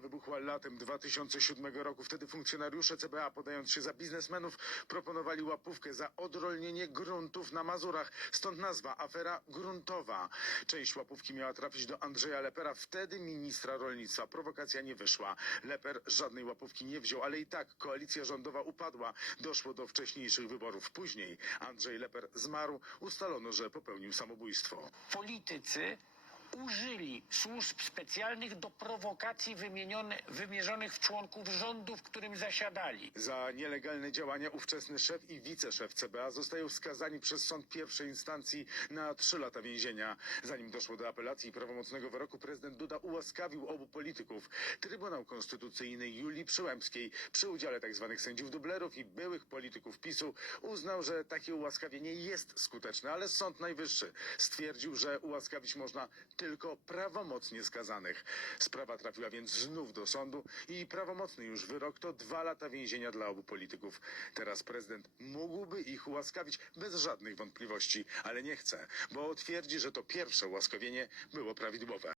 Wybuchła latem 2007 roku. Wtedy funkcjonariusze CBA, podając się za biznesmenów, proponowali łapówkę za odrolnienie gruntów na Mazurach. Stąd nazwa afera gruntowa. Część łapówki miała trafić do Andrzeja Lepera, wtedy ministra rolnictwa. Prowokacja nie wyszła. Leper żadnej łapówki nie wziął, ale i tak koalicja rządowa upadła. Doszło do wcześniejszych wyborów. Później Andrzej Leper zmarł. Ustalono, że popełnił samobójstwo. politycy użyli służb specjalnych do prowokacji wymienione, wymierzonych w członków rządu, w którym zasiadali. Za nielegalne działania ówczesny szef i wiceszef CBA zostają skazani przez sąd pierwszej instancji na trzy lata więzienia. Zanim doszło do apelacji i prawomocnego wyroku, prezydent Duda ułaskawił obu polityków. Trybunał Konstytucyjny Julii Przyłębskiej przy udziale tzw. sędziów dublerów i byłych polityków PiSu uznał, że takie ułaskawienie jest skuteczne, ale Sąd Najwyższy stwierdził, że ułaskawić można tylko prawomocnie skazanych. Sprawa trafiła więc znów do sądu i prawomocny już wyrok to dwa lata więzienia dla obu polityków. Teraz prezydent mógłby ich ułaskawić bez żadnych wątpliwości, ale nie chce, bo twierdzi, że to pierwsze ułaskawienie było prawidłowe.